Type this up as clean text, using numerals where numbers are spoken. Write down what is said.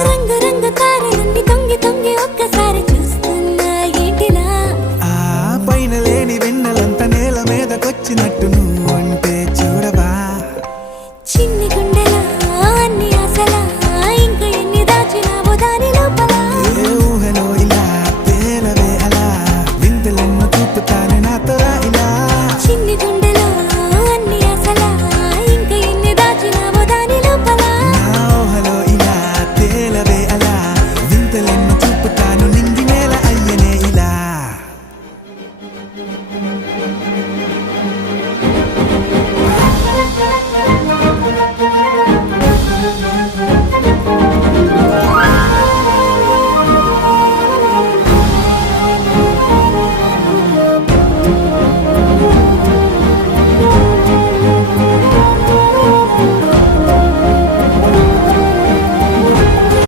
రంగు రంగు తారలన్నీ తొంగి తొంగి ఒక్కసారి చూస్తున్నా ఏంటిలా ఆ పైన లేని వెన్నెలంత నేల మీదకొచ్చినట్టు